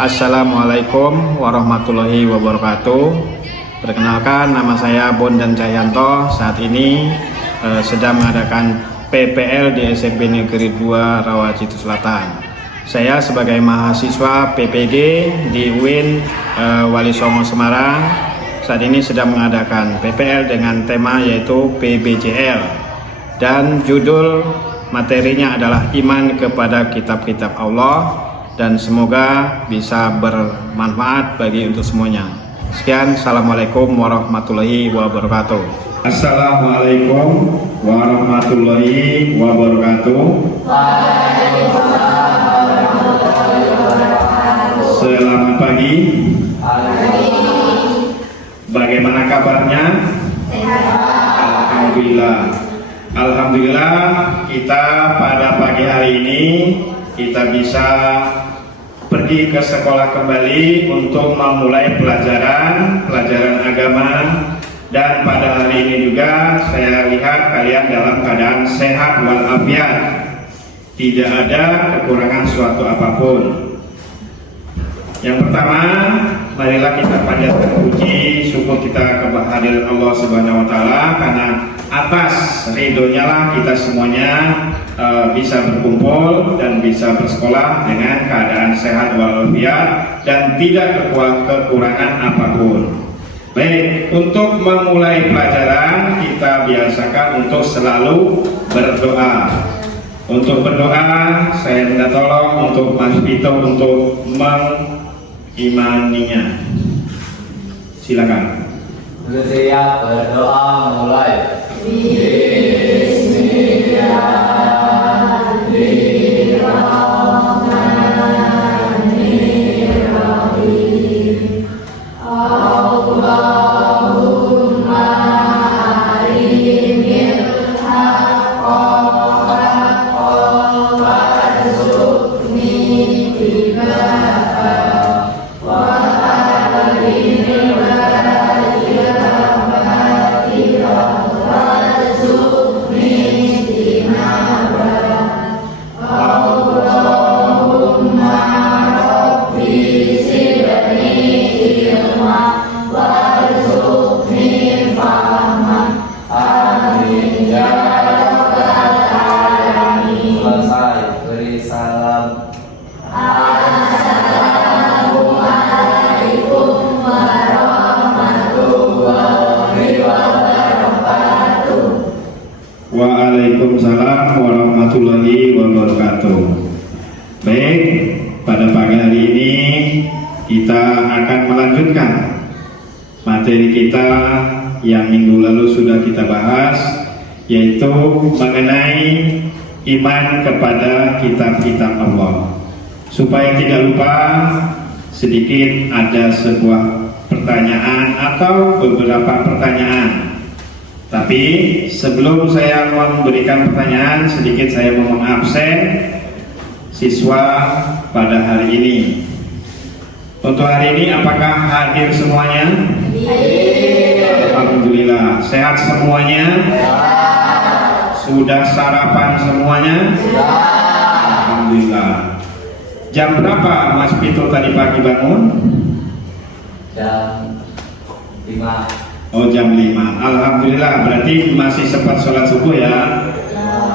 Assalamualaikum warahmatullahi wabarakatuh. Perkenalkan, nama saya Bondan Cahyanto. Saat ini sedang mengadakan PPL di SMP Negeri 2 Rawajitu Selatan. Saya sebagai mahasiswa PPG di UIN Wali Songo Semarang saat ini sedang mengadakan PPL dengan tema yaitu PBJL, dan judul materinya adalah iman kepada kitab-kitab Allah, dan semoga bisa bermanfaat bagi untuk semuanya. Sekian, assalamualaikum warahmatullahi wabarakatuh. Assalamualaikum warahmatullahi wabarakatuh. Selamat pagi. Bagaimana kabarnya? Alhamdulillah. Alhamdulillah, kita pada pagi hari ini kita bisa pergi ke sekolah kembali untuk memulai pelajaran agama, dan pada hari ini juga saya lihat kalian dalam keadaan sehat walafiat, tidak ada kekurangan suatu apapun. Yang pertama, marilah kita panjatkan puji syukur kita kehadiran Allah Subhanahu wa taala, karena atas ridhonya lah kita semuanya bisa berkumpul dan bisa bersekolah dengan keadaan sehat walafiat dan tidak kekurangan apapun. Baik, untuk memulai pelajaran kita biasakan untuk selalu berdoa. Untuk berdoa, saya minta tolong untuk Mas Vito untuk mengimaninya. Silakan. Siap, berdoa mulai. Waalaikumsalam warahmatullahi wabarakatuh. Baik, pada pagi hari ini kita akan melanjutkan materi kita yang minggu lalu sudah kita bahas, yaitu mengenai iman kepada kitab-kitab Allah. Supaya tidak lupa, sedikit ada sebuah pertanyaan atau beberapa pertanyaan. Tapi sebelum saya memberikan pertanyaan, sedikit saya mohon absen siswa pada hari ini. Untuk hari ini apakah hadir semuanya? Alhamdulillah. Sehat semuanya? Sudah sarapan semuanya? Alhamdulillah. Jam berapa Mas Pito tadi pagi bangun? Jam 5. Oh, jam 5. Alhamdulillah, berarti masih sempat sholat subuh ya.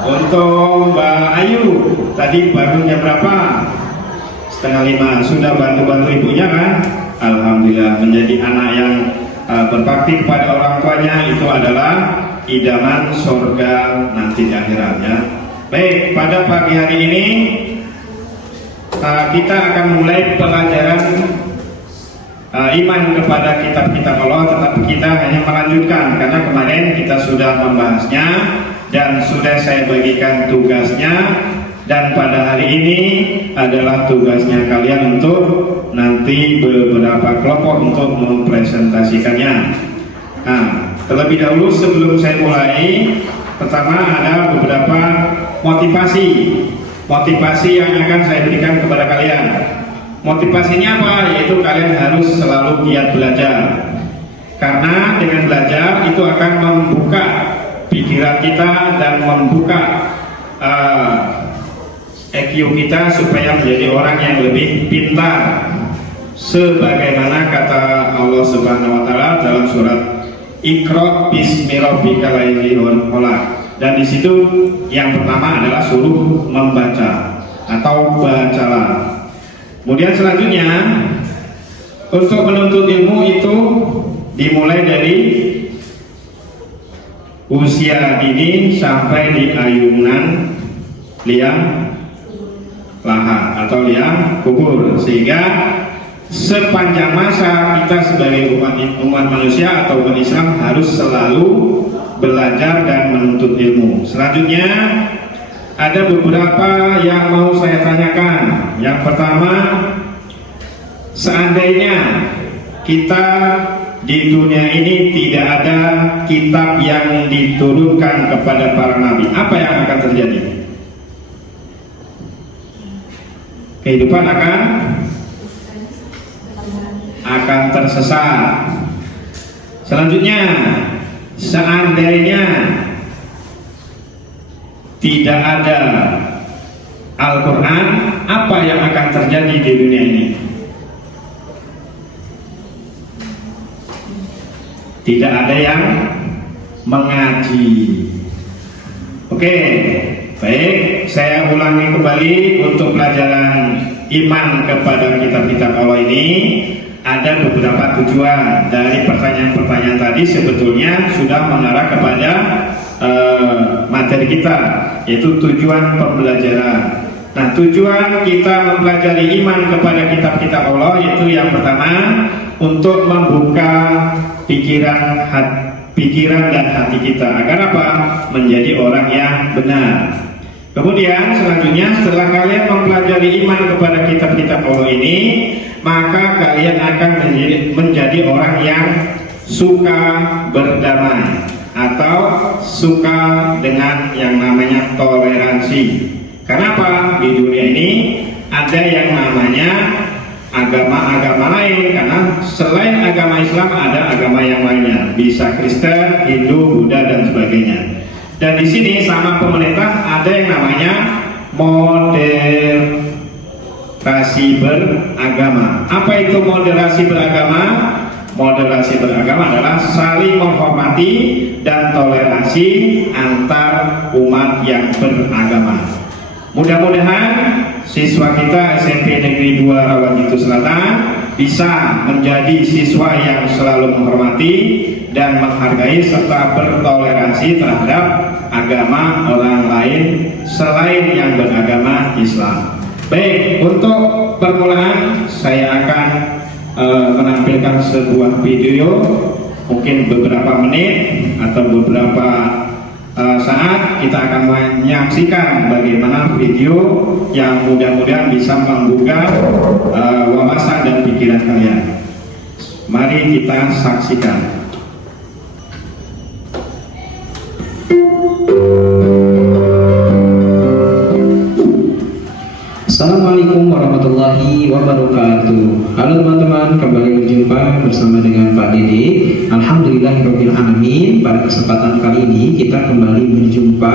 Untuk Mbak Ayu, tadi bangun jam berapa? Setengah 5. Sudah bantu-bantu ibunya kan? Alhamdulillah, menjadi anak yang berbakti kepada orang tuanya itu adalah idaman surga nanti di akhiratnya. Baik, pada pagi hari ini kita akan mulai pelajaran iman kepada kitab-kitab Allah, tetapi kita hanya melanjutkan karena kemarin kita sudah membahasnya dan sudah saya bagikan tugasnya, dan pada hari ini adalah tugasnya kalian untuk nanti beberapa kelompok untuk mempresentasikannya. Nah, terlebih dahulu sebelum saya mulai, pertama ada beberapa motivasi yang akan saya berikan kepada kalian. Motivasinya apa? Yaitu kalian harus selalu giat belajar, karena dengan belajar itu akan membuka pikiran kita dan membuka EQ kita supaya menjadi orang yang lebih pintar. sebagaimana kata Allah Subhanahu wa taala dalam surat Iqra bismi rabbikal ladzi khalaq. Dan di situ yang pertama adalah suruh membaca atau bacalah. Kemudian selanjutnya untuk menuntut ilmu itu dimulai dari usia dini sampai di ayunan liang lahat atau liang kubur, sehingga sepanjang masa kita sebagai umat manusia atau umat Islam harus selalu belajar dan menuntut ilmu. Selanjutnya ada beberapa yang mau saya tanyakan. Yang pertama, seandainya kita di dunia ini tidak ada kitab yang diturunkan kepada para nabi, apa yang akan terjadi? Kehidupan akan tersesat. Selanjutnya, seandainya tidak ada Al-Quran, apa yang akan terjadi di dunia ini? Tidak ada yang mengaji. Oke, baik, saya ulangi kembali untuk pelajaran iman kepada kitab-kitab Allah ini. Ada beberapa tujuan dari pertanyaan-pertanyaan tadi sebetulnya sudah mengarah kepada materi kita, yaitu tujuan pembelajaran. Nah, tujuan kita mempelajari iman kepada kitab-kitab Allah yaitu yang pertama untuk membuka pikiran dan hati kita agar apa? Menjadi orang yang benar. Kemudian selanjutnya setelah kalian mempelajari iman kepada kitab-kitab Allah ini, maka kalian akan menjadi orang yang suka berdamai atau suka dengan yang namanya toleransi. Kenapa? Di dunia ini ada yang namanya agama-agama lain, karena selain agama Islam ada agama yang lainnya, bisa Kristen, Hindu, Buddha dan sebagainya. Dan di sini sama pemerintah ada yang namanya moderasi beragama. Apa itu moderasi beragama? Moderasi beragama adalah saling menghormati dan toleransi antar umat yang beragama. Mudah-mudahan siswa kita SMP Negeri 2 Rawajitu Selatan bisa menjadi siswa yang selalu menghormati dan menghargai serta bertoleransi terhadap agama orang lain selain yang beragama Islam. Baik, untuk permulaan saya akan menampilkan sebuah video, mungkin beberapa menit atau beberapa saat kita akan menyaksikan bagaimana video yang mudah-mudahan bisa menggugah wawasan dan pikiran kalian. Mari kita saksikan. Assalamualaikum warahmatullahi wabarakatuh. Halo teman-teman, kembali berjumpa bersama dengan Pak Dede. Alhamdulillahirabbil alamin. Pada kesempatan kali ini kita kembali berjumpa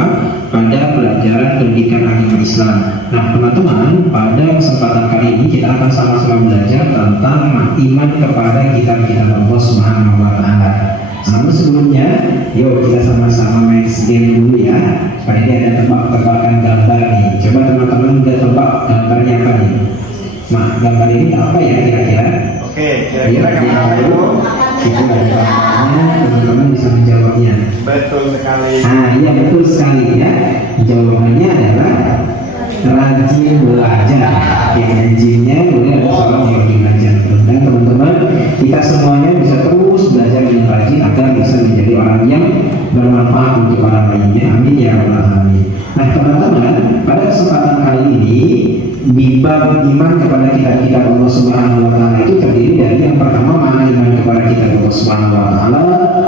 pada pelajaran pendidikan agama Islam. Nah, teman-teman, pada kesempatan kali ini kita akan sama-sama belajar tentang iman kepada kitab-kitab Allah Subhanahu wa taala. Namun sebelumnya, yuk kita sama-sama main game dulu ya. Pak Dede ada tebak-tebakan gambar nih. Coba teman-teman udah tebak gambarnya apa nih? Nah, gambar ini apa ya kira-kira? Oke, kira-kira gambar apa itu? Itu ada gambarnya, teman-teman bisa menjawabnya. Betul sekali. Nah, iya betul sekali ya. Jawabannya adalah rajin belajar. Rajinnya kemudian ada seorang yang rajin belajar. Dan teman-teman, kita semuanya bisa terus belajar dengan rajin agar bisa menjadi orang yang bermanfaat untuk orang lainnya. Amin ya rabbal alamin. Nah, teman-teman, pada kesempatan kali ini di bab iman kepada kitab-kitab Allah Subhanahu wa taala itu terdiri dari yang pertama mana iman kepada kitab Allah Subhanahu wa taala,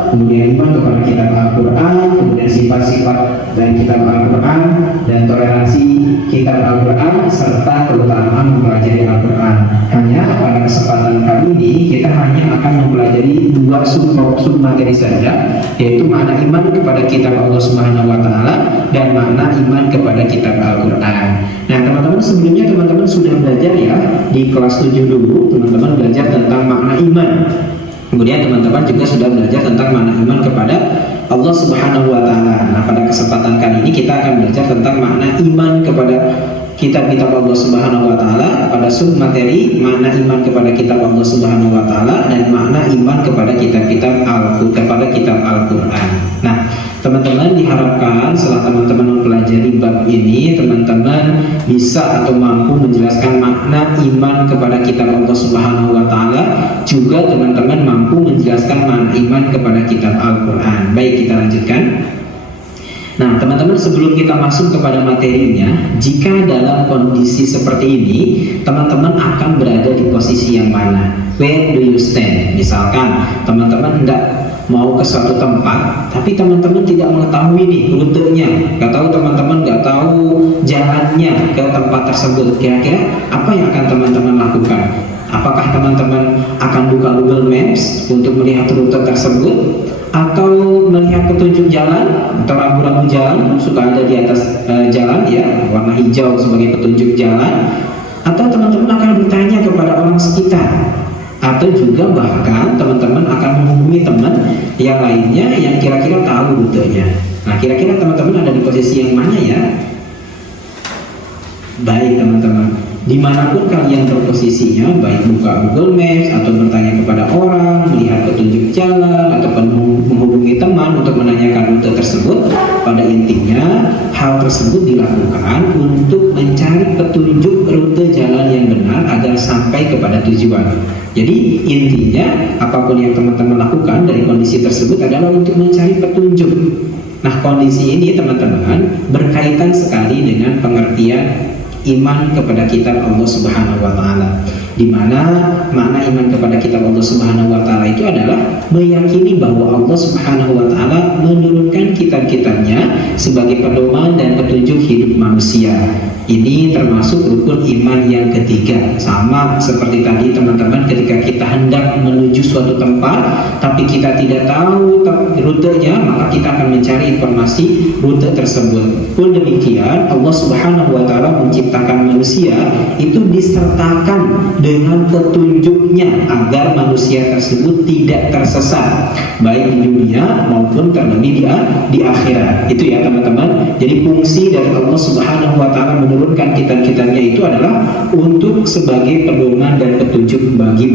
kemudian iman kepada kitab Al-Qur'an, kemudian sifat-sifat dari kitab Al-Qur'an dan toleransi kitab Al-Qur'an serta keutamaan mempelajari Al-Qur'an. Hanya pada kesempatan kali ini kita hanya akan mempelajari 2 dua submateri saja, yaitu makna iman kepada kitab Allah Subhanahu wa taala dan makna iman kepada kitab Al-Qur'an. Nah, teman-teman sebelumnya teman-teman sudah belajar ya di kelas 7 dulu, teman-teman belajar tentang makna iman. Kemudian teman-teman juga sudah belajar tentang makna iman kepada Allah Subhanahu wa taala. Nah, pada kesempatan kali ini kita akan belajar tentang makna iman kepada kitab-kitab Allah Subhanahu wa taala pada submateri makna iman kepada kitab Allah Subhanahu wa taala dan makna iman kepada kitab-kitab Al-Qur'an. Nah, teman-teman diharapkan setelah teman-teman mempelajari bab ini, teman-teman bisa atau mampu menjelaskan makna iman kepada kitab Allah Subhanahu wa taala, juga teman-teman mampu menjelaskan makna iman kepada kitab Al-Qur'an. Baik, kita lanjutkan. Nah, teman-teman sebelum kita masuk kepada materinya, jika dalam kondisi seperti ini, teman-teman akan berada di posisi yang mana? Where do you stand? Misalkan teman-teman hendak mau ke suatu tempat, tapi teman-teman tidak mengetahui nih rutenya, nggak tahu teman-teman nggak tahu jalannya ke tempat tersebut. Kira-kira apa yang akan teman-teman lakukan? Apakah teman-teman akan buka Google Maps untuk melihat rute tersebut, atau melihat petunjuk jalan atau rambu-rambu jalan suka ada di atas jalan ya, warna hijau sebagai petunjuk jalan, atau teman-teman akan bertanya kepada orang sekitar, atau juga bahkan teman-teman akan menghubungi teman yang lainnya yang kira-kira tahu rutenya. Nah, kira-kira teman-teman ada di posisi yang mana ya? Baik teman-teman, dimanapun kalian berposisinya, baik buka Google Maps atau bertanya kepada orang, melihat petunjuk jalan, ataupun menghubungi teman untuk menanyakan rute tersebut, pada intinya hal tersebut dilakukan untuk mencari petunjuk rute jalan yang benar agar sampai kepada tujuan. Jadi intinya apapun yang teman-teman lakukan dari kondisi tersebut adalah untuk mencari petunjuk. Nah, kondisi ini teman-teman berkaitan sekali dengan pengertian iman kepada kitab Allah Subhanahu wa taala, di mana makna iman kepada kitab Allah Subhanahu wa taala itu adalah meyakini bahwa Allah Subhanahu wa taala menurunkan kitab-kitabnya sebagai pedoman dan petunjuk hidup manusia. Ini termasuk rukun iman yang ketiga. Sama seperti tadi teman-teman, ketika kita hendak menuju suatu tempat tapi kita tidak tahu rutenya, maka kita akan mencari informasi rute tersebut. Pun demikian, Allah Subhanahu wa taala menciptakan manusia itu disertakan dengan petunjuknya agar manusia tersebut tidak tersesat, baik di dunia maupun terlebih di akhirat. Itu ya teman-teman. Jadi fungsi dari Allah Subhanahu wa taala menurunkan kitab-kitabnya itu adalah untuk sebagai pedoman dan petunjuk bagi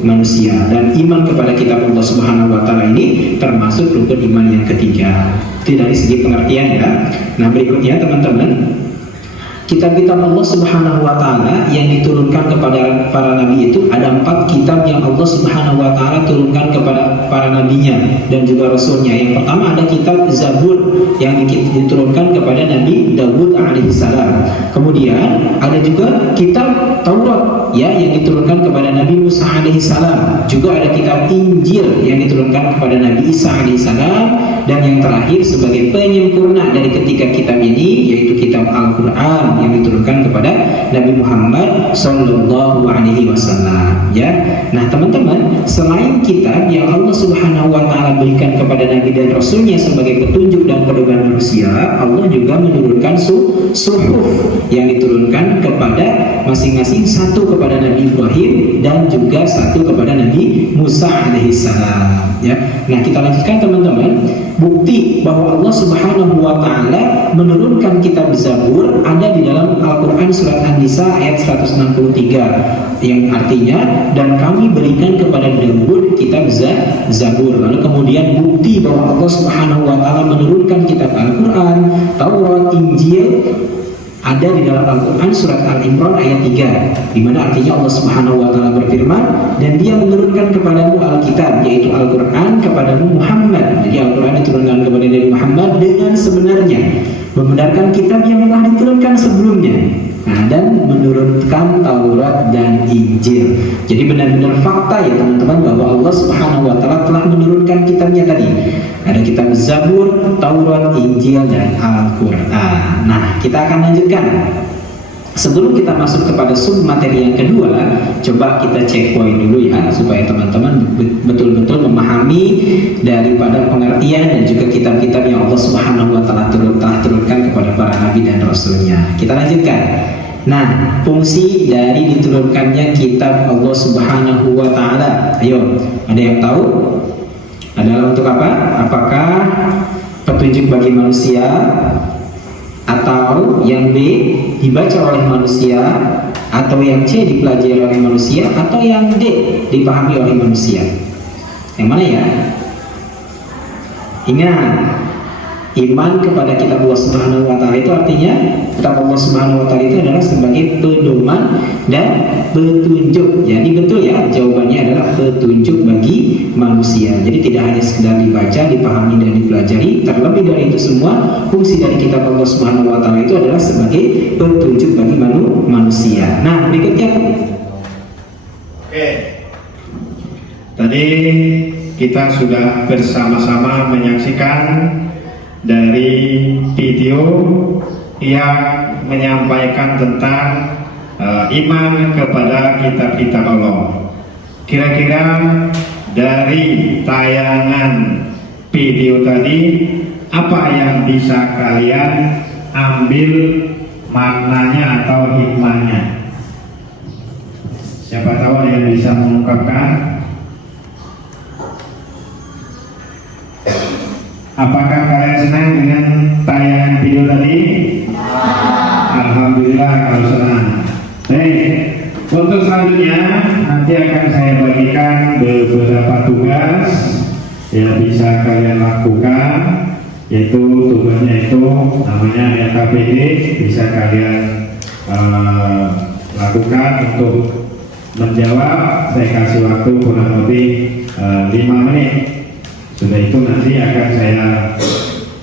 manusia. Dan iman kepada kitab Allah Subhanahu wa taala ini termasuk rukun iman yang ketiga. Itu dari segi pengertian ya. Nah, berikutnya teman-teman, kitab-kitab Allah Subhanahu wa taala yang diturunkan kepada para nabi itu ada 4 kitab yang Allah Subhanahu wa taala turunkan kepada para nabinya dan juga rasulnya. Yang pertama ada kitab Zabur yang diturunkan kepada Nabi Daud alaihissalam. Kemudian ada juga kitab Taurat ya yang diturunkan kepada Nabi Musa alaihissalam. Juga ada kitab Injil yang diturunkan kepada Nabi Isa alaihissalam, dan yang terakhir sebagai penyempurna dari ketiga kitab ini yaitu kitab Al-Qur'an yang diturunkan kepada Nabi Muhammad Sallallahu Alaihi Wasallam. Ya, nah teman-teman, selain kitab yang Allah Subhanahu Wa Taala berikan kepada Nabi dan Rasulnya sebagai petunjuk dan pedoman manusia, Allah juga menurunkan suhuf yang diturunkan kepada masing-masing, satu kepada Nabi Ibrahim dan juga satu kepada Nabi Musa Alaihissalam. Ya, nah kita lanjutkan teman-teman. Bukti bahwa Allah Subhanahu Wa Taala menurunkan kitab Zabur ada di dalam Al-Quran surat An-Nisa ayat 163 yang artinya, dan kami berikan kepada Daud kitab Zabur. Lalu kemudian bukti bahwa Allah Subhanahu Wa Taala menurunkan kitab Al-Quran, Taurat, Injil ada di dalam Al-Quran surat Al-Imran ayat 3, di mana artinya Allah Subhanahu wa taala berfirman, dan Dia menurunkan kepadamu Alkitab yaitu Al-Quran kepadamu Muhammad. Jadi Al-Quran diturunkan kepada Nabi Muhammad dengan sebenarnya, membenarkan kitab yang telah diturunkan sebelumnya. Nah, dan menurunkan Taurat dan Injil. Jadi benar-benar fakta ya teman-teman bahwa Allah Subhanahu wa taala telah menurunkan kitabnya tadi. Ada kitab Zabur, Taurat, Injil, dan Al-Quran. Nah, kita akan lanjutkan. Sebelum kita masuk kepada sub materi yang kedua, coba kita cek poin dulu ya, supaya teman-teman betul-betul memahami daripada pengertian dan juga kitab-kitab yang Allah Subhanahu wa Ta'ala telah turunkan kepada para nabi dan rasulnya. Kita lanjutkan. Nah, fungsi dari diturunkannya kitab Allah Subhanahu wa Ta'ala, ayo, ada yang tahu? Adalah untuk apa? Apakah petunjuk bagi manusia, atau yang B dibaca oleh manusia, atau yang C dipelajari oleh manusia, atau yang D dipahami oleh manusia? Yang mana ya? Ingat, iman kepada kitab Allah Subhanahu wa Ta'ala itu artinya kitab Allah Subhanahu wa Ta'ala itu adalah sebagai pedoman dan petunjuk. Jadi betul ya, jawabannya adalah petunjuk bagi manusia. Jadi tidak hanya sekedar dibaca, dipahami dan dipelajari. Terlebih dari itu semua, fungsi dari kitab Allah Subhanahu wa Ta'ala itu adalah sebagai petunjuk bagi manusia. Nah, berikutnya. Oke. Tadi kita sudah bersama-sama menyaksikan dari video yang menyampaikan tentang iman kepada kitab-kitab Allah. Kira-kira dari tayangan video tadi, apa yang bisa kalian ambil maknanya atau hikmahnya? Siapa tahu yang bisa mengungkapkan? Apakah kalian senang dengan tayangan video tadi? Alhamdulillah kalau senang. Baik, untuk selanjutnya nanti akan saya bagikan beberapa tugas yang bisa kalian lakukan, yaitu tugasnya itu namanya LKPD, bisa kalian lakukan untuk menjawab. Saya kasih waktu kurang lebih 5 menit. Sudah itu nanti akan saya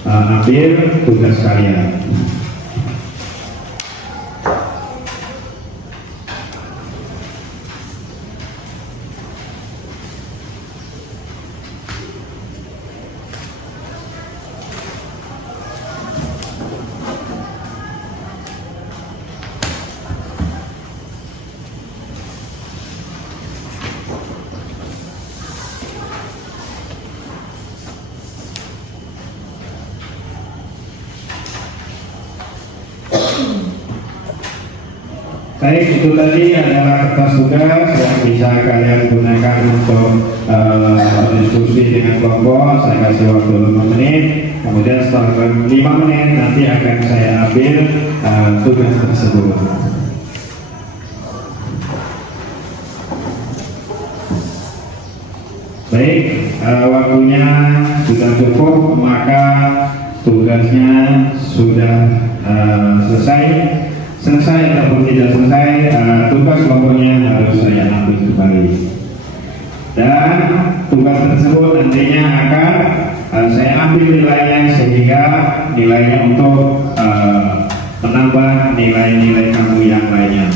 ambil tugas kalian. Baik, itu tadi adalah kertas tugas yang bisa kalian gunakan untuk berdiskusi dengan kelompok. Saya kasih waktu 5 menit, kemudian setelah 5 menit nanti akan saya ambil tugas tersebut. Baik, waktunya sudah cukup, maka tugasnya sudah selesai ataupun tidak selesai, tugas kelompoknya harus saya ambil kembali, dan tugas tersebut nantinya akan saya ambil nilainya, sehingga nilainya untuk menambah nilai-nilai kamu yang lainnya.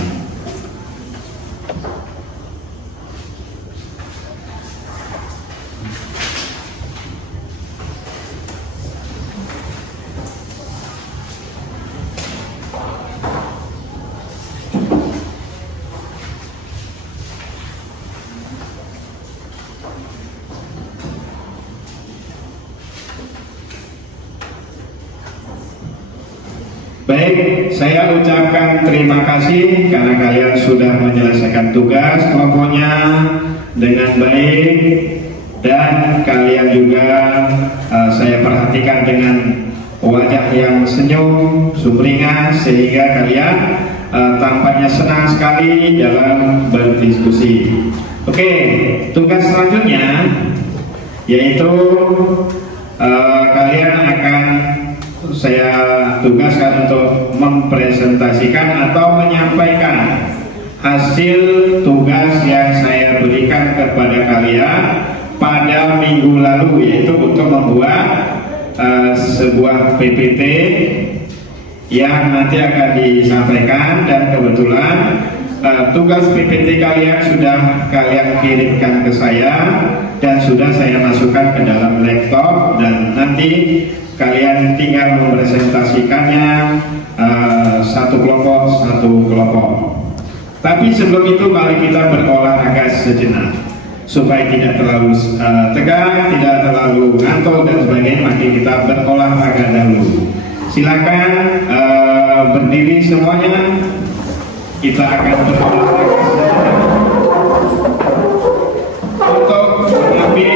Baik, saya ucapkan terima kasih karena kalian sudah menyelesaikan tugas kelompoknya dengan baik, dan kalian juga saya perhatikan dengan wajah yang senyum, sumringah, sehingga kalian tampaknya senang sekali dalam berdiskusi. Oke, tugas selanjutnya yaitu kalian akan saya tugaskan untuk mempresentasikan atau menyampaikan hasil tugas yang saya berikan kepada kalian pada minggu lalu, yaitu untuk membuat sebuah PPT yang nanti akan disampaikan. Dan kebetulan tugas PPT kalian sudah kalian kirimkan ke saya dan sudah saya masukkan ke dalam laptop, dan nanti kalian tinggal mempresentasikannya satu kelompok. Tapi sebelum itu mari kita berolahraga sejenak supaya tidak terlalu tegang, tidak terlalu ngantuk dan sebagainya. Mari kita berolahraga dahulu. Silakan berdiri semuanya. Kita akan berolahraga sejenak untuk mengambil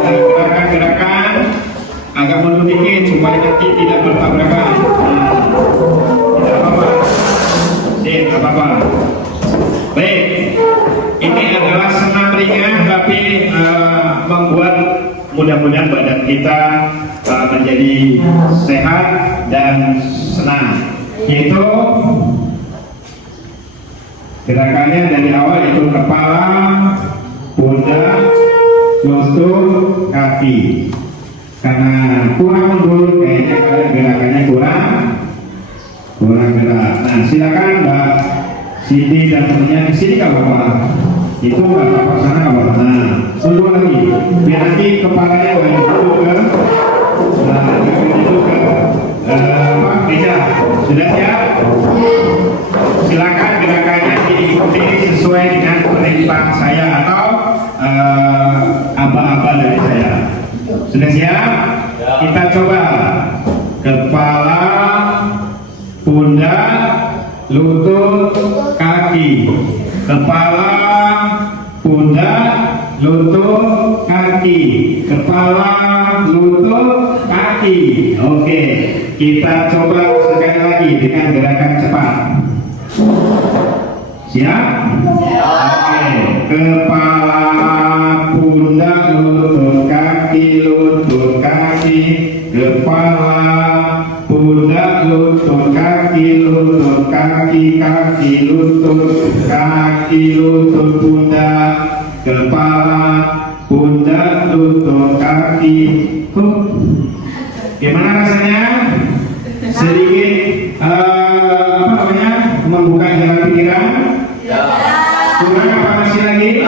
gerakan-gerakan agak mundur dikit supaya nanti tidak bertabrakan. Tidak apa-apa. Tidak apa-apa. Baik, ini adalah senam ringan tapi membuat mudah-mudahan badan kita menjadi sehat dan senang. Yaitu gerakannya dari awal yaitu kepala, pundak, lutut, kaki. Karena kurang mundur, kayaknya kalian gerakannya kurang gerak. Nah, silakan Mbak Siti dan temannya di sini kalau apa? Itu nggak apa-apa, sana nggak apa-apa. Nah, mundur lagi. Biar nanti kepalanya wajib itu ke, beda. Sudah siap? Silakan gerakannya diikuti sesuai dengan perintah saya atau aba-aba dari saya. Sudah siap? Kita coba. Kepala, pundak, lutut, kaki. Kepala, pundak, lutut, kaki. Kepala, lutut, kaki. Oke, kita coba sekali lagi dengan gerakan cepat. Siap? Oke, kepala, pundak, lutut, kaki, kepala, pundak, lutut, kaki, kaki, lutut, pundak, kepala, pundak, lutut, kaki. Gimana rasanya? Sedikit membuka jalan pikiran? Kurang apa masih lagi?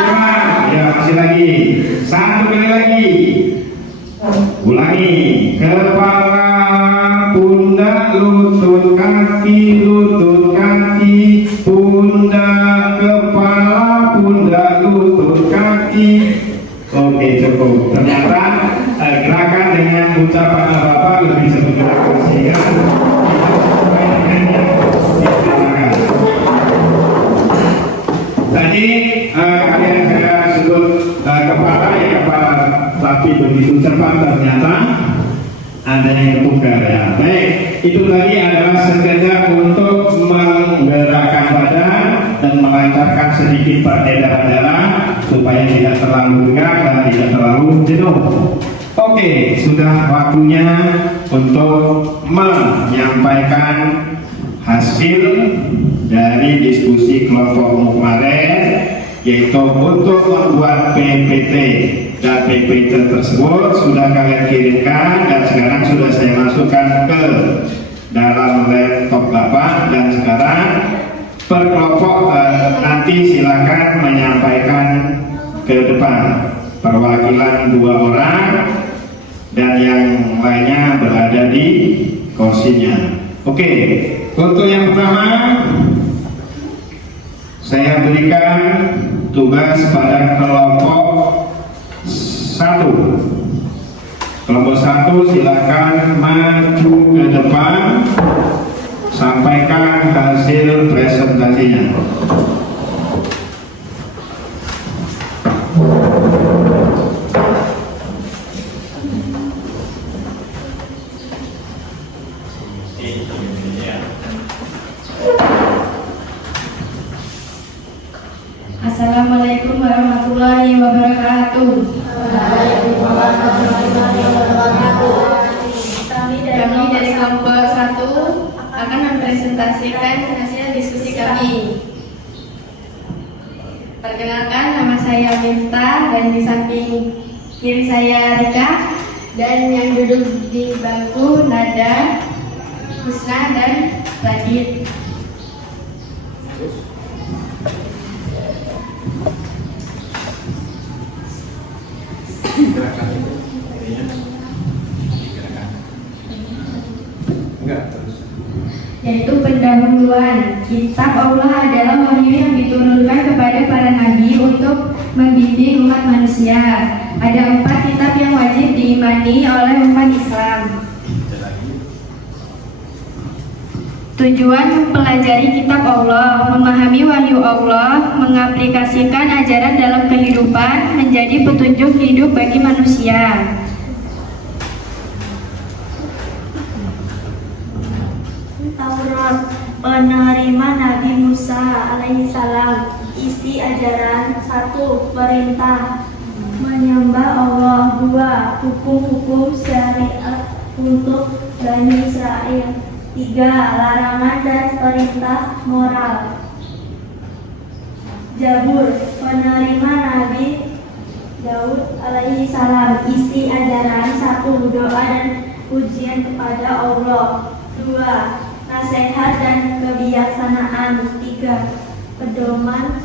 Kurang. Ya, masih lagi. Satu kali lagi. Ulangi. Kepala, pundak, lutut, kaki, pundak, kepala, pundak, lutut, kaki. Oke, cukup. Ternyata gerakan dengan ucapan apa-apa lebih sederhana sehingga tadi kalian saya sebut kepala ya kepala, tapi begitu cepat ternyata ada yang ketukar ya. Baik, itu tadi adalah sekedar untuk menggerakkan badan dan melancarkan sedikit peredaran darah supaya tidak terlalu tegang dan tidak terlalu jenuh. Oke, sudah waktunya untuk menyampaikan hasil dari diskusi kelompok umum kemarin, yaitu untuk membuat PPT dan PPT tersebut sudah kalian kirimkan dan sekarang sudah saya masukkan ke dalam laptop Bapak, dan sekarang per kelompok nanti silakan menyampaikan ke depan, perwakilan 2 orang dan yang lainnya berada di kursinya. Oke, untuk yang pertama saya berikan tugas pada kelompok 1. Kelompok 1 silakan maju ke depan, sampaikan hasil presentasinya. Assalamualaikum warahmatullahi wabarakatuh. Kami dari kelompok 1 akan mempresentasikan hasil diskusi kami. Perkenalkan, nama saya Miftah dan di samping kiri saya Rika, dan yang duduk di bangku Nada, Husna dan Radit. yaitu pendahuluan. Kitab Allah adalah wahyu yang diturunkan kepada para nabi untuk membimbing umat manusia. Ada 4 kitab yang wajib diimani oleh umat Islam. Tujuan mempelajari kitab Allah, memahami wahyu Allah, mengaplikasikan ajaran dalam kehidupan, menjadi petunjuk hidup bagi manusia. Taurat, penerima Nabi Musa alaihissalam. Isi ajaran: 1. Perintah menyembah Allah. 2. Hukum-hukum syariat untuk Bani Israel. 3. Larangan dan perintah moral. Zabur, penerima Nabi Daud alaihissalam. Isi ajaran: 1. Doa dan pujian kepada Allah. 2. Nasihat dan kebijaksanaan. 3. Pedoman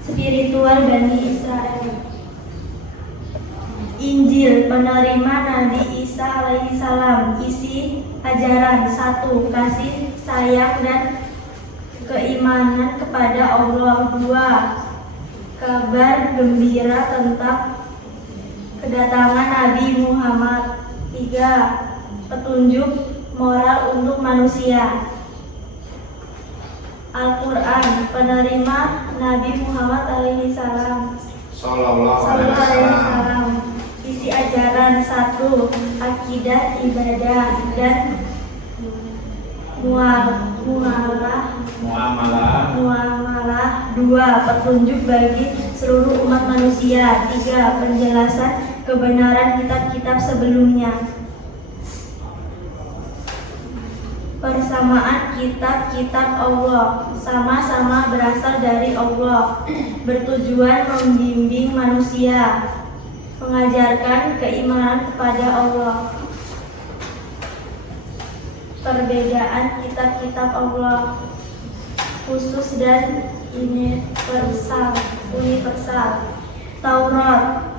spiritual Bani Israel. Injil, penerima Nabi Isa alaihissalam. Isi ajaran: 1. Kasih sayang dan keimanan kepada Allah. 2. Kabar gembira tentang kedatangan Nabi Muhammad. 3. Petunjuk moral untuk manusia. Al-Quran, penerima Nabi Muhammad alaihissalam. Sallallahu alaihi wasallam. Isi ajaran: 1. Akidah, ibadah dan muamalah. 2. Petunjuk bagi seluruh umat manusia. 3. Penjelasan kebenaran kitab-kitab sebelumnya. Persamaan kitab-kitab Allah, sama-sama berasal dari Allah, bertujuan membimbing manusia, mengajarkan keimanan kepada Allah. Perbedaan kitab-kitab Allah khusus dan universal. Taurat,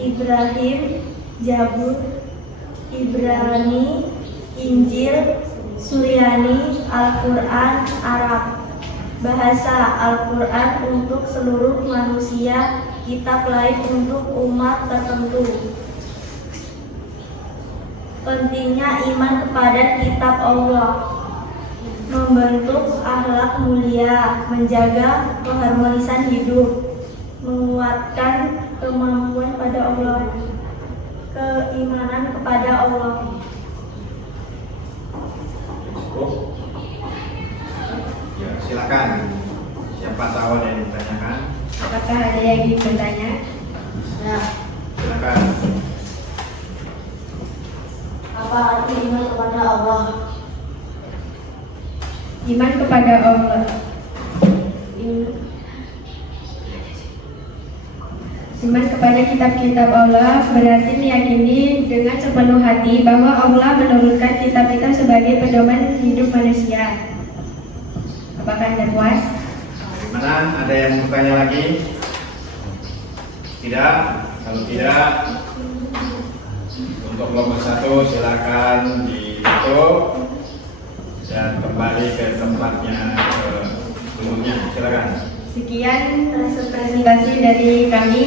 Ibrahim, Zabur, Ibrani, Injil, Suryani, Al-Quran, Arab. Bahasa Al-Quran untuk seluruh manusia, kitab lain untuk umat tertentu. Pentingnya iman kepada kitab Allah, membentuk akhlak mulia, menjaga keharmonisan hidup, menguatkan kemampuan pada Allah, keimanan kepada Allah. Ya, silakan. Siapa tahu ada yang ditanyakan? Apakah ada yang ingin bertanya? Nah, Silakan. apa arti iman kepada Allah? Iman kepada Allah. Iman kepada kitab-kitab Allah berarti meyakini dengan sepenuh hati bahwa Allah menurunkan kitab-kitab sebagai pedoman hidup manusia. Apakah Anda puas? Gimana? Ada yang bertanya lagi? Tidak? Kalau tidak, untuk kelompok 1 silakan ditutup dan kembali ke tempatnya sebelumnya. Silakan. Sekian presentasi dari kami.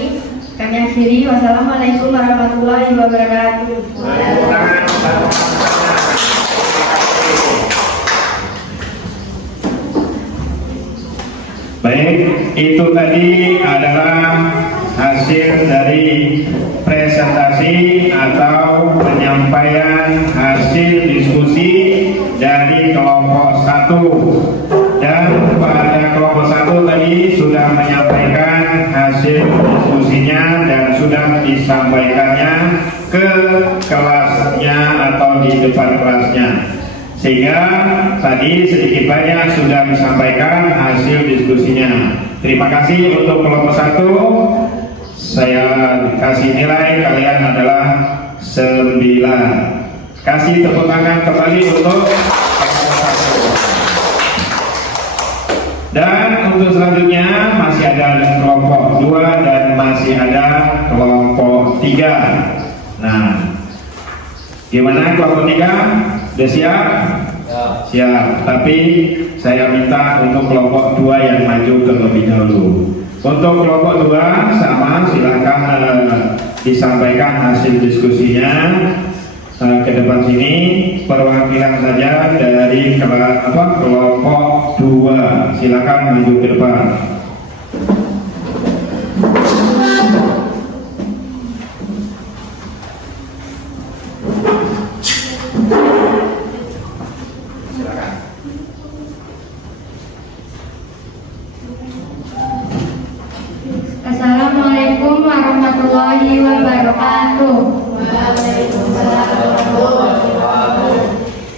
Kami akhiri. Wassalamualaikum warahmatullahi wabarakatuh. Baik, itu tadi adalah hasil dari presentasi atau penyampaian hasil diskusi dari kelompok 1. Dan pada kelompok 1 tadi sudah menyampaikan hasil diskusinya dan sudah disampaikannya ke kelasnya atau di depan kelasnya. Sehingga tadi sedikit banyak sudah disampaikan hasil diskusinya. Terima kasih untuk kelompok 1. Saya kasih nilai kalian adalah 9. Kasih tepuk tangan kembali untuk kelompok 1. Dan untuk selanjutnya masih ada kelompok 2 dan masih ada kelompok 3. Nah, gimana kelompok 3? Sudah siap? Ya. Siap, tapi saya minta untuk kelompok 2 yang maju terlebih dahulu. Untuk kelompok 2 sama, silahkan disampaikan hasil diskusinya ke depan sini. Perwakilan saja dari kelompok 2, silakan maju ke depan. Assalamualaikum warahmatullahi wabarakatuh.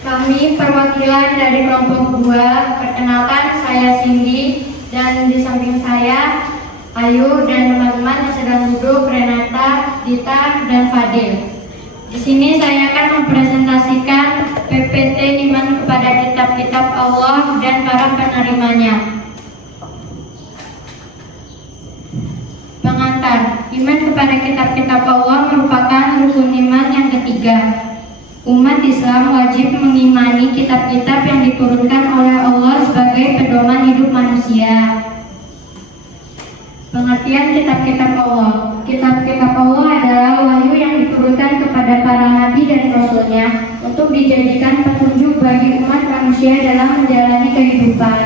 Kami perwakilan dari kelompok 2. Perkenalkan, saya Cindy, dan di samping saya Ayu dan teman-teman yang sedang duduk, Renata, Dita, dan Fadil. Di sini saya akan mempresentasikan PPT Iman kepada kitab-kitab Allah dan para penerimanya. Pengantar, iman kepada kitab-kitab Allah merupakan rukun iman yang ketiga. Umat Islam wajib mengimani kitab-kitab yang diturunkan oleh Allah sebagai pedoman hidup manusia. Pengertian kitab-kitab Allah. Kitab-kitab Allah adalah wahyu yang diturunkan kepada para nabi dan rasulnya untuk dijadikan petunjuk bagi umat manusia dalam menjalani kehidupan.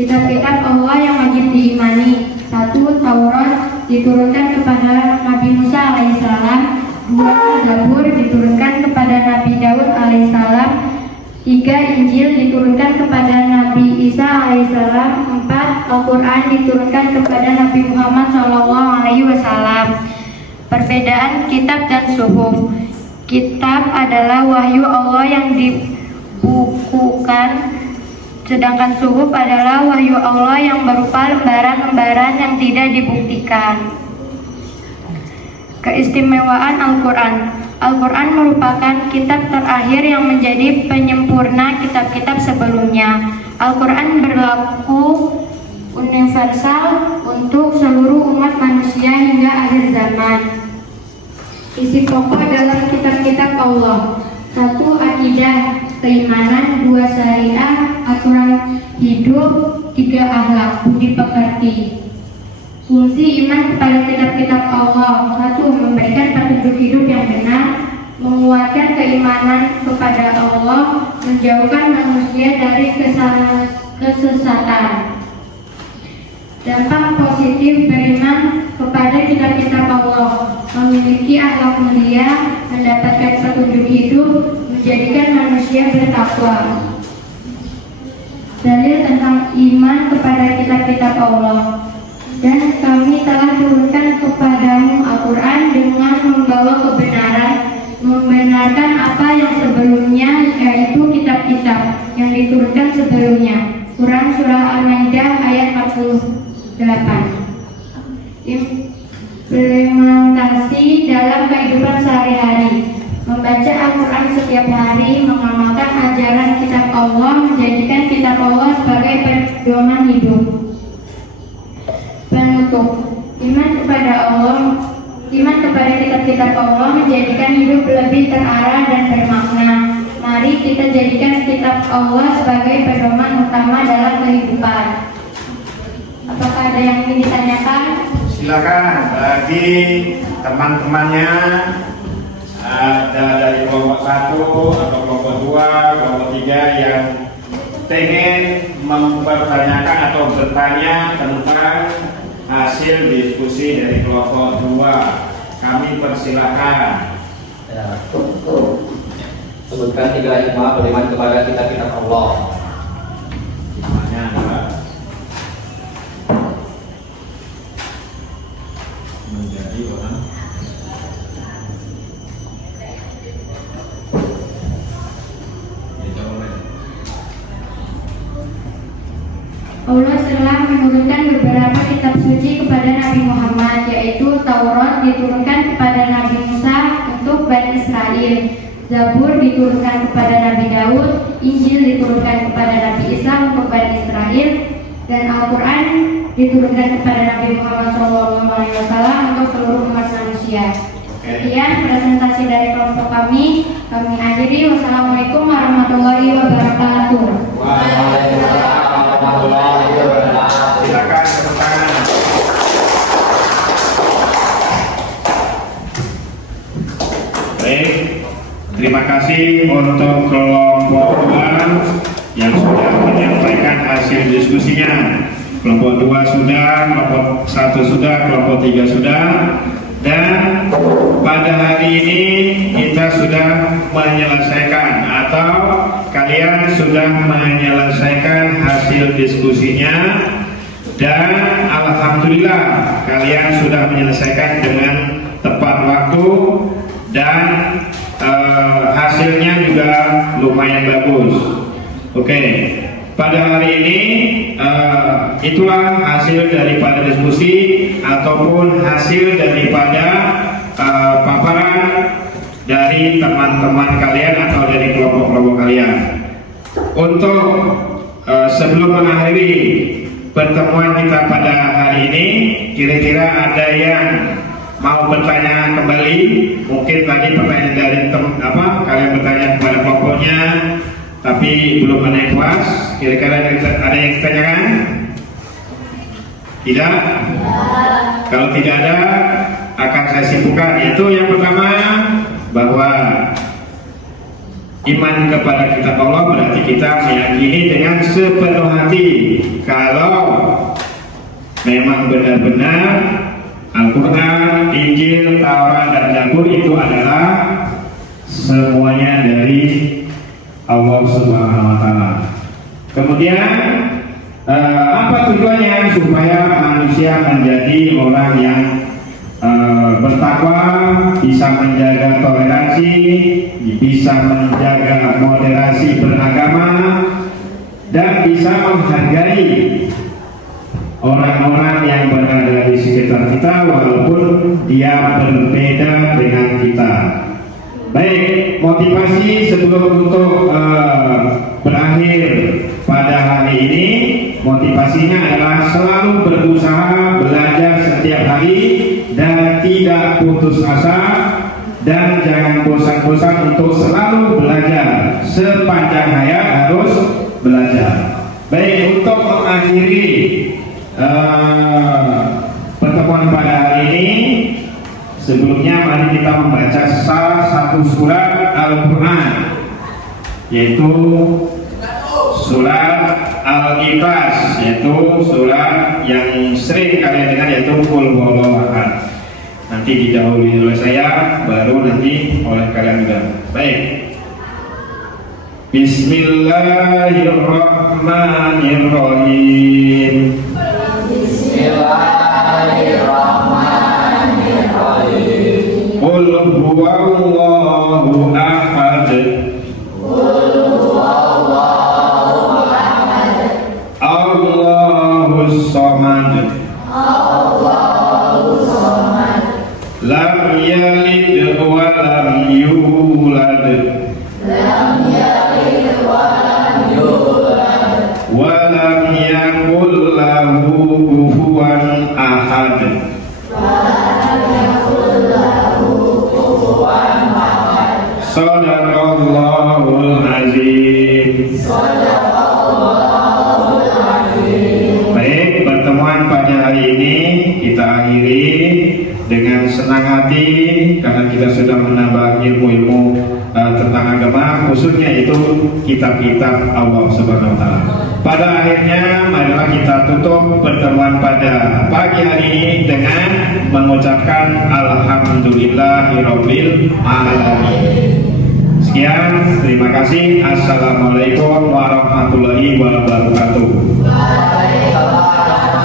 Kitab-kitab Allah yang wajib diimani. 1. Taurat diturunkan kepada Nabi Musa alaihissalam. 2. Zabur diturunkan kepada Nabi Daud alaihissalam. 3. Injil diturunkan kepada Nabi Isa alaihissalam. 4. Al-Quran diturunkan kepada Nabi Muhammad SAW. Perbedaan kitab dan suhuf. Kitab adalah wahyu Allah yang dibukukan, sedangkan suhuf adalah wahyu Allah yang berupa lembaran-lembaran yang tidak dibuktikan. Keistimewaan Al-Quran. Al-Quran merupakan kitab terakhir yang menjadi penyempurna kitab-kitab sebelumnya. Al-Quran berlaku universal untuk seluruh umat manusia hingga akhir zaman. Isi pokok dalam kitab-kitab Allah. 1. Akidah, keimanan. 2. Syariah, aturan hidup. 3. Akhlak, budi pekerti. Fungsi iman kepada kitab-kitab Allah. 1. Memberikan petunjuk hidup yang benar, menguatkan keimanan kepada Allah, menjauhkan manusia dari kesesatan. Dampak positif beriman kepada kitab-kitab Allah: memiliki akhlak mulia, mendapatkan petunjuk hidup, menjadikan manusia bertakwa. Dalil tentang iman kepada kitab-kitab Allah. Dan kami telah turunkan kepadamu Al-Quran dengan membawa kebenaran, membenarkan apa yang sebelumnya, yaitu kitab-kitab yang diturunkan sebelumnya. Quran Surah Al-Maidah ayat 48. Implementasi dalam kehidupan sehari-hari. Membaca Al-Quran setiap hari, mengamalkan ajaran kitab Allah, menjadikan kitab Allah sebagai pedoman hidup. Penutup. Iman kepada Allah, iman kepada kitab-kitab Allah menjadikan hidup lebih terarah dan bermakna. Mari kita jadikan kitab Allah sebagai pedoman utama dalam kehidupan. Apakah ada yang ingin ditanyakan? Silakan bagi teman-temannya, ada dari kelompok 1 atau kelompok 2, kelompok 3 yang pengen mempertanyakan atau bertanya tentang hasil diskusi dari kelompok 2. Kami persilakan. Ya. Sebutkan 3 hikmah beriman kepada kitab-kitab Allah. Hikmahnya adalah menjadi orang Allah telah menurunkan beberapa kitab suci kepada Nabi Muhammad, yaitu Taurat diturunkan kepada Nabi Musa untuk Bani Israel, Zabur diturunkan kepada Nabi Daud, Injil diturunkan kepada Nabi Isa untuk Bani Israel, dan Al-Quran diturunkan kepada Nabi Muhammad SAW untuk seluruh umat manusia. Sekian presentasi dari kelompok kami. kami akhiri. Wassalamualaikum warahmatullahi wabarakatuh. Waalaikumsalam warahmatullahi wabarakatuh. Silakan tepuk tangan. Baik, terima kasih untuk kelompok 2 yang sudah menyampaikan hasil diskusinya. Kelompok 2 sudah, kelompok 1 sudah, kelompok 3 sudah. Dan pada hari ini kita sudah menyelesaikan atau kalian sudah menyelesaikan hasil diskusinya, dan alhamdulillah kalian sudah menyelesaikan dengan tepat waktu dan hasilnya juga lumayan bagus. Oke, pada hari ini itulah hasil daripada diskusi ataupun hasil daripada paparan dari teman-teman kalian atau dari kelompok-kelompok kalian. Untuk sebelum mengakhiri pertemuan kita pada hari ini, kira-kira ada yang mau bertanya kembali? Mungkin tadi pertanyaan dari kalian bertanya kepada kelompoknya, tapi belum ada yang puas. Kira-kira ada yang ditanyakan? Tidak? Kalau tidak ada, akan saya simpulkan. Yaitu yang pertama, bahwa iman kepada kitab Allah berarti kita meyakini dengan sepenuh hati kalau memang benar-benar Al-Quran, Injil, Taurat, dan Zabur itu adalah semuanya dari Allah Subhanahu wa Ta'ala. Kemudian apa tujuannya? Supaya manusia menjadi orang yang bertakwa, bisa menjaga toleransi, bisa menjaga moderasi beragama, dan bisa menghargai orang-orang yang berada di sekitar kita walaupun dia berbeda dengan kita. Baik, motivasi sebelum untuk berakhir pada hari ini, motivasinya adalah selalu berusaha belajar setiap hari dan tidak putus asa, dan jangan bosan-bosan untuk selalu belajar. Sepanjang hayat harus belajar. Baik, untuk mengakhiri pertemuan pada hari ini, sebelumnya mari kita membaca salah satu surat Al-Quran, yaitu surat Al-Ikhlas, yaitu surat yang sering kalian dengar, yaitu Qul Huwallahu Ahad. Nanti didahului oleh saya, baru nanti oleh kalian juga. Baik. Bismillahirrahmanirrahim. Bismillahirrahmanirrahim. Qul huwallahu ahad. Allahus samad. Lam yalid wa lam yulad. Wa lam yakul lahu kufuwan ahad. Shadaqallahul azim. Baik, pertemuan pada hari ini kita akhiri dengan senang hati karena kita sudah menambah ilmu-ilmu tentang agama, khususnya itu kitab-kitab Allah Subhanahu wa Ta'ala. Pada akhirnya, marilah kita tutup pertemuan pada pagi hari ini dengan mengucapkan Alhamdulillahirabbil alamin. Sekian, terima kasih. Assalamualaikum warahmatullahi wabarakatuh. Waalaikumsalam.